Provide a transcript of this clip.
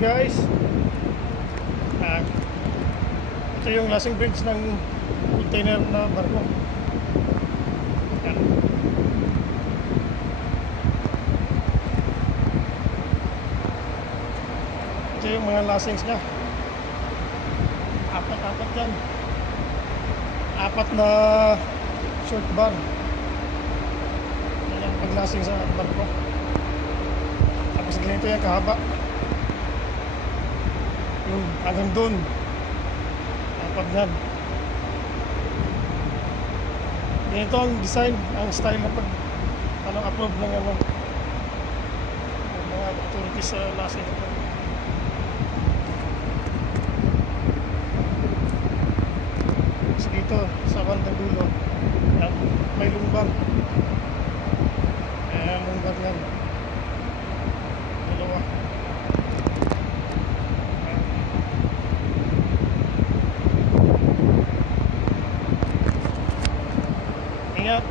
guys, ah, ito yung lasing bridge ng container na barko. Yan. Ito yung mga lasings nya, apat yan, apat na short bar. Yan ang paglasing sa barko. Tapos ganito yan kahaba, yung hanggang dun, apat yan. Ganito ang design, ang style na pag approve ng mga authorities sa lasing. So dito sa bandang dulo, yan, may lumbar. Ayan, lumbar yan, dalawa. Ingat.